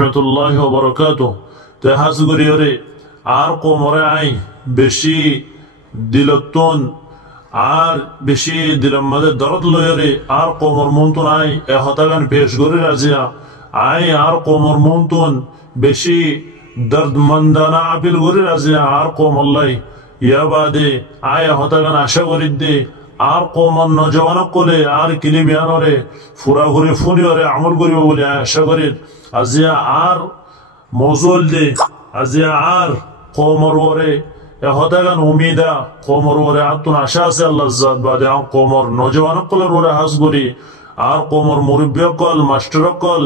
রহমতুল্লাহি ওয়া বারাকাতুহু তেহাজ গরিয়রে আর কোমরে আই বেশি দিলতন আর বেশি দিলম মাঝে দরদ লয়রে আর কোমর মন্তন আই এ হতাগান পেশ গরি রাজিয়া আই আর কোমর মন্তন বেশি দর্দমন্দানা আপিল গরি রাজিয়া আর কোমল্লাই ইয়া বাদে আয় হতাগান আশা করিদ্দে আর কোমর নজওয়ানক কোলে আর কিলি বিয়ানরে ফুরা ঘুরে ফুরিয়রে আমল করিব বলে আশা করি আজিয়া আর মজুল দে আজিয়া আর কোমর ওরে হতাগান উমিদা কোমর ওরে আতুন আশা আছে আল্লাহ জাত বাদে আম কোমর নজওয়ানক কোলের ওরে হাস করি আর কোমর মুরব্বী কল মাস্টার কল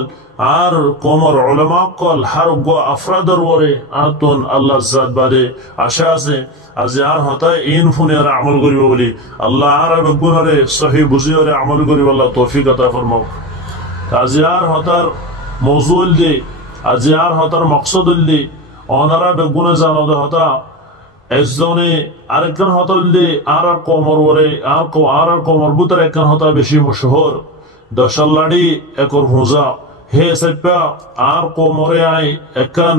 আর কোমর উলামা কল হার গো আফরাদর ওরে আতুন আল্লাহ জাত বাদে আশা আছে আজি আর হতায় ইন ফুনে আর আমল করিব বলি আল্লাহ আর বেগুনরে সহি বুঝিয়রে আমল করিব আল্লাহ তৌফিক আতা ফরমাও আজি আর হতার মওজুল দি আজি আর হতার মকসদ দি অনারা বেগুনে জানো হতা একজনে আরেকজন হতা দি আর কোমর ওরে আর কোমর বুতর একজন হতা বেশি মশহুর দশাল্লাড়ি একর হুজা হে সেপা আর কোমরে আই একখান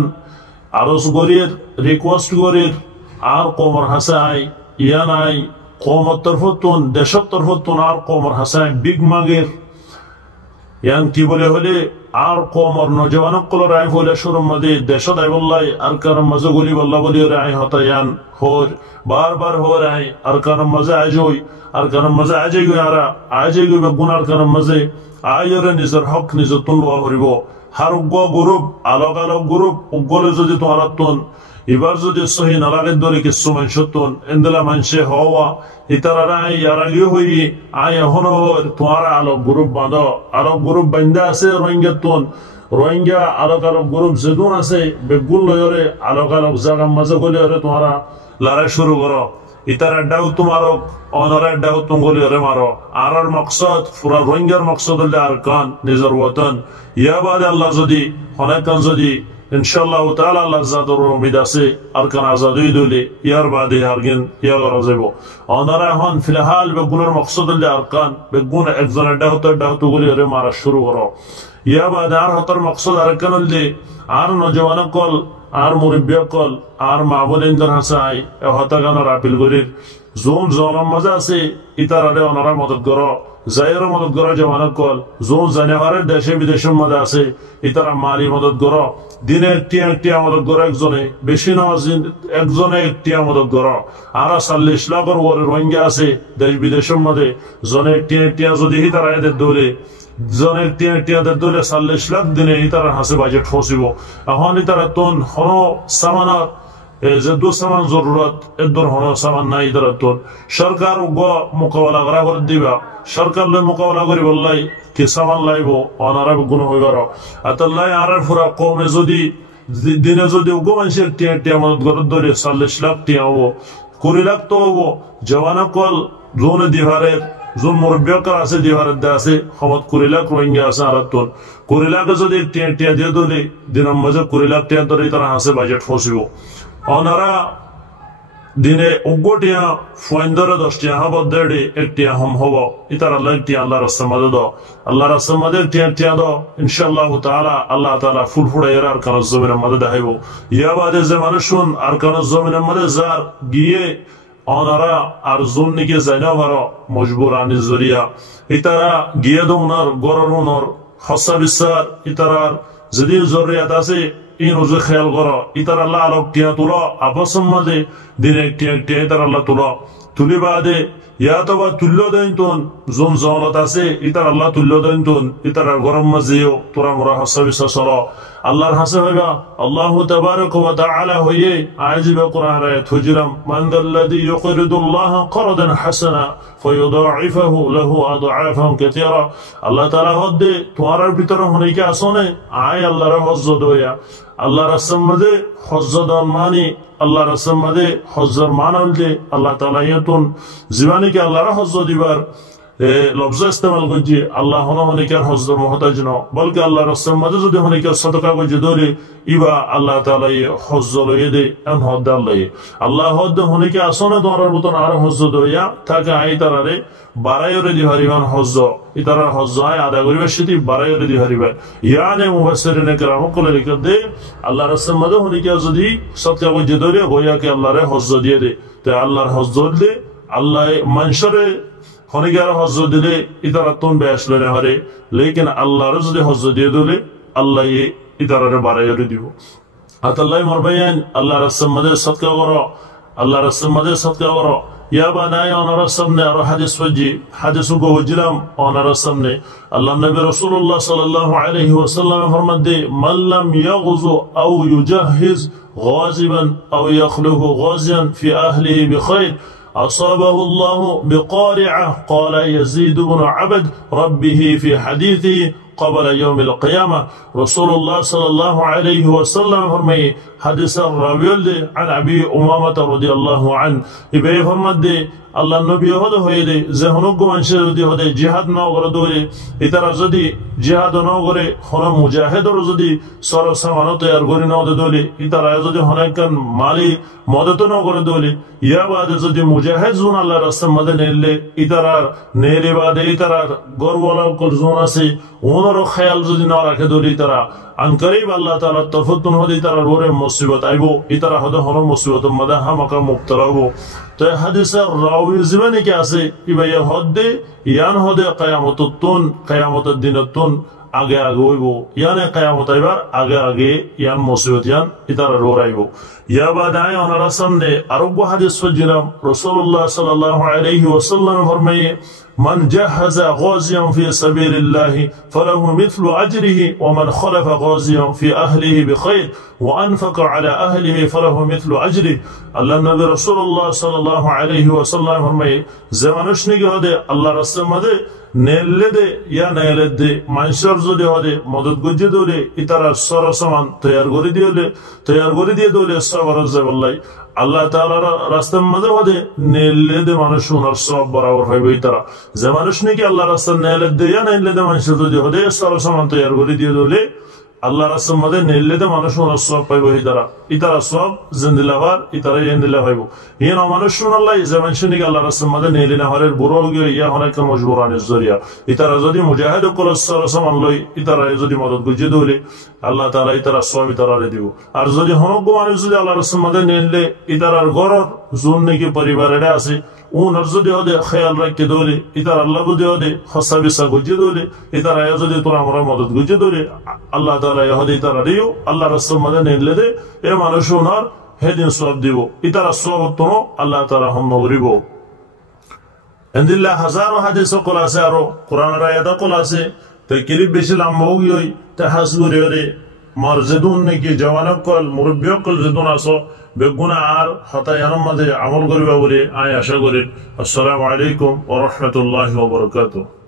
আরজ গরির রিকোয়েস্ট গরির আর কোমর হাসাই ইয়ান আই কোমর তরফতুন দেশর তরফতুন আর কোমর হাসাই বিগ মাগের ইয়ান কি বলে হলে আর কোমর নজওয়ানক কল রায় হলে শুরুর মধ্যে দেশ দাইবল্লাই আর কারণ মজা গুলি বল্লা বলি রায় হতায়ান হোর বারবার হো রায় আর কারণ মজা আজ হই আর কারণ মজা আজই গই আর আজই গই বেগুন আর কারণ মজে আয়রে নিজের হক নিজে তুলবা করিব হার গ্রুপ আলোক আলোক গ্রুপ উগলে যদি তোমার তুন এবার যদি সহি নালাগে দলে কিছু মানুষ তুন এন্দলা মানুষে হওয়া ইতারা ইয়ারাগিও হই আয় এখন তোমার আলোক গ্রুপ বাঁধ আলোক গ্রুপ বান্ধা আছে রোহিঙ্গা তুন রোহিঙ্গা আলোক আলোক গ্রুপ যেদুন আছে বেগুন লয়রে আলোক আলোক জায়গা মাঝে গলে তোমারা লড়াই শুরু করো ইতারা ডাউ তোমারক অনরের ডাউ তুঙ্গলি হরে মারো আর মকসদ পুরা রোহিঙ্গার মকসদ হলে আর কান নিজের ওতন ইয়া বাদে আল্লাহ যদি অনেক কান যদি ইনশাআল্লাহ তাআলা আল্লাহ জাতর উম্মিদ আছে আর কান আজাদই দলে ইয়ার বাদে আরগিন ইয়া করা যাব অনরা হন ফিলহাল বেগুনের মকসদ হলে আর কান বেগুন একজনের ডাউ তুঙ্গলি হরে মারা শুরু করো ইয়া বাদে আর হতার মকসদ আর কান হলে আর নজওয়ান কল আর মুরব্বী কল আর মা বোনেন্দ্র হাসাই হতাগানোর আপিল করির জোন জনম মজা আছে ইতারারে অনারা মদত করো জায়রে মদত করো জওয়ান কল জোন জানেহারের দেশে বিদেশের মধ্যে আছে ইতারা মালি মদত করো দিনে একটি মদত করো একজনে বেশি নামাজ একজনে একটি মদত করো আর 40 লাখের ওরে রোহিঙ্গা আছে দেশ বিদেশের মধ্যে জনে একটি যদি তারা এদের দৌলে জনের টিয়াদের দলে 40 লাখ দিনে ইতারা হাসে বাজেট ফসিব এখন ইতারা তোন হন সামানার যে দু সামান জরুরত এদর হন সামান নাই ইতারা তোন সরকার মোকাবেলা করা করে দিবা সরকার লই মোকাবেলা করি বললাই কি সামান লাইব অনারা গুণ হইবার আতাল্লাই আর ফুরা কমে যদি দিনে যদি উগো মানুষের টিয়া মদত গরত ধরে 40 লাখ টিয়া হবো 20 লাখ তো হবো জওয়ানা কল জোনে দিভারের জোন মুরব্বিয়কার আছে দিভারের দে আছে সমত 20 লাখ রোহিঙ্গা আছে আর তোন 20 লাখ যদি টিয়া দিয়ে ধরে দিনের মাঝে 20 লাখ টিয়া ধরে তারা আছে বাজেট ফসিব অনারা দিনে উগোটিয়া ফয়েন্দরে 10 টিয়া হব দেড়ে 1 টিয়া হম হব ইতার আল্লাহ টিয়া আল্লাহ রাস্তা মাঝে দাও আল্লাহ রাস্তা মাঝে টিয়া দাও ইনশাআল্লাহ তাআলা আল্লাহ তাআলা ফুল ফুড়ে এর আর কান জমিনের মাঝে দেখাইব ইয়া বাদে যে মানুষুন আর কান জমিনের মাঝে যার গিয়ে অনারা আর জোন নিকে যাইনা পারো মজবুরানি জরিয়া ইতারা গিয়ে দোনার গরর হসা বিচার ইতারার যদি জরুরিয়াত আছে এই রোজে খেয়াল করো ইতার আল্লাহ আলোক টিয়া তুলো আবাসম মাঝে দিনে টিয়া ইতার আল্লাহ তুলো তুলি বাদে ইয়া তো বা তুল্য দেন তুন জোন জওয়ানত আছে ইতার আল্লাহ তুল্য দেন তুন ইতার গরম মাঝেও তোরা মোরা হসা বিচার চলো আল্লাহর হাসে হইবা আল্লাহ তাবারক ওয়া তাআলা হইয়ে আজিবা কোরআন আয়াত হুজরাম মান যাল্লাযী ইউকরিদুল্লাহ করদান হাসানা ফায়ুদাইফাহু লাহু আদআফান কাসীরা আল্লাহ তাআলা হদে তোমার ভিতরে হনিকে আসনে আয় আল্লাহর হজ্জত হইয়া আল্লাহর রাসম মাঝে হজ্জত মানি আল্লাহর রাসম মাঝে হজ্জর মানল দে আল্লাহ তাআলা ইয়াতুন জীবানীকে আল্লাহর হজ্জত দিবার লফজ ইস্তেমাল করছি আল্লাহ হনিকার হজর মহতাজ ন বলকে আল্লাহ রসের মাঝে যদি হনিকার সদকা করছে ধরে ইবা আল্লাহ তালা হজ লইয়ে দে এমন হদ্দে আল্লাহ আল্লাহ হদ্দে হনিকে আসনে তোমার মতন আর হজ দইয়া থাকে আই তারারে বারাইরে দি হারিবান হজ ইতারা হজ আয় আদা করিবার সেটি বারাইরে দি হারিবার ইয়ানে মুফাসসিরিনে কেরাম কলে লিখে দে আল্লাহ রসের মাঝে হনিকে যদি সদকা করছে ধরে হইয়াকে আল্লাহরে হজ দিয়ে দে তো আল্লাহর হজ দিলে আল্লাহ মানুষরে হনিকার হজ দিলে ইতারা তুন বেসলে না হারে লেকিন আল্লাহর যদি হজ দিয়ে দিলে আল্লাহ ইতারারে বাড়াইরে দিব আতাল্লাহ মরবাইন আল্লাহ রাসূল মাঝে সদকা করো আল্লাহ রাসূল মাঝে সদকা করো ইয়া বানাই ওনার সামনে আর হাদিস ওয়াজি হাদিস গো ওয়াজলাম ওনার সামনে আল্লাহ নবী রাসূলুল্লাহ সাল্লাল্লাহু আলাইহি ওয়াসাল্লাম ফরমান দে মান লাম ইয়াগযু আও ইউজাহিজ গাজিবান আও ইয়াখলুহু গাজিয়ান ফি আহলিহি বিখাইর أصابه الله بقارعة قال يزيد بن عبد ربه في حديثه قبل يوم القيامة رسول الله صلى الله عليه وسلم فرمي حديث الراوي عن أبي أمامة رضي الله عنه إبراهيم فرمد আল্লাহ নবী হদে হয়ে দে যে হনজ্ঞ মানুষের যদি হদে জিহাদ ন করে দৌড়ে ইতারা যদি জিহাদ ন করে হন মুজাহেদর যদি সরসামানো তৈয়ার করে নদে দৌড়ে ইতারা যদি হনাকান মালি মদত ন করে দৌড়ে ইয়া বাদে যদি মুজাহেদ জোন আল্লাহ রাস্তার মধ্যে নেলে ইতারার নেলে বাদে ইতারার গর্বলা জোন আছে ওনারও খেয়াল যদি না রাখে দৌড়ে ইতারা আনকারিব আল্লাহ তাআলা তরফতুন হদে ইতারার ওরে মুসিবত আইব ইতারা হদে হন মুসিবত মধ্যে হামাকা মুক্তরা হবো তো হাদিসের রাওয়ি জীবনে কি আছে ইবাইয়া হদে ইয়ান হদে কিয়ামতুন কিয়ামতের দিনতুন আগে আগে হইব ইয়ানে কিয়ামত আইবার আগে আগে ইয়ান মুসিবত ইয়ান ইতারা রোরাইব ইয়া বাদায় ওনার সামনে আরব হাদিস ফজিলাম রাসূলুল্লাহ সাল্লাল্লাহু আলাইহি ওয়াসাল্লাম ফরমায়ে من جهز غازيا في سبيل الله فله مثل أجره ومن خلف غازيا في أهله بخير وأنفق على أهله فله مثل أجره الله النبي رسول الله صلى الله عليه وسلم فرمائے زمانش نگه هده الله رسول مده নেলে ইয়া নেলে মানুষের যদি হলে মদত গুজি দৌড়ে ইতারা সরসমান তৈয়ার করে দিয়ে দৌড়ে সবার যাই আল্লাহ তাআলার রাস্তার মধ্যে হদে নেলে দে মানুষ ওনার সব বরাবর হইবে ইতারা যে মানুষ নাকি আল্লাহ রাস্তার নেলে দে ইয়া নেলে দে মানুষের যদি হদে সরসমান তৈয়ার করে দিয়ে দৌড়ে আল্লাহ রাস্তার মধ্যে নেলে দে মানুষ ওনার সব পাইব ইতারা সব জিন্দিলাবার ইতারা ইন্দিলা পাইব ইয়ে মানুষ আল্লাহ যে মানুষ নাকি আল্লাহ রাস্তার মধ্যে নেলে না হরের বুড়ো গিয়ে ইয়া অনেক মজবুরানের জরিয়া ইতারা যদি মুজাহিদ সরসমান লই ইতারা যদি মদত গুজি দৌড়ে আল্লাহ তাআলা ইতারা সব ইতারারে দিব আর যদি হনজ্ঞ মানুষ যদি আল্লাহ রাস্তার মধ্যে নেলে ইতারার ঘরের জোন নাকি পরিবারের আছে উনার যদি হদে খেয়াল রাখতে দৌড়ে ইতার আল্লাহ যদি হদে হসা বিসা গুজি দৌড়ে ইতারা যদি তোরা আমরা মদত গুজি দৌড়ে আল্লাহ তাআলা হদে ইতারা দিও আল্লাহ রাস্তার মধ্যে নেলে দে এ মানুষ ওনার হেদিন সব দিব ইতারা সব তো আল্লাহ তাআলা হম নগরিব এন্দিল্লাহ হাজারো হাদিস কল আছে আরো কোরআনের আয়াত কল আছে তো কিরিব বেশি লম্বা হই তাহাসগুরে রে মারজেদুন নাকি জওয়ানক কল মুরব্বিয়ক কল যেদুন আসো বেগুনা আর হতায়ার মধ্যে আমল করিবা বলে আয় আশা করি আসসালামু আলাইকুম ওয়া রাহমাতুল্লাহি ওয়া বারাকাতুহু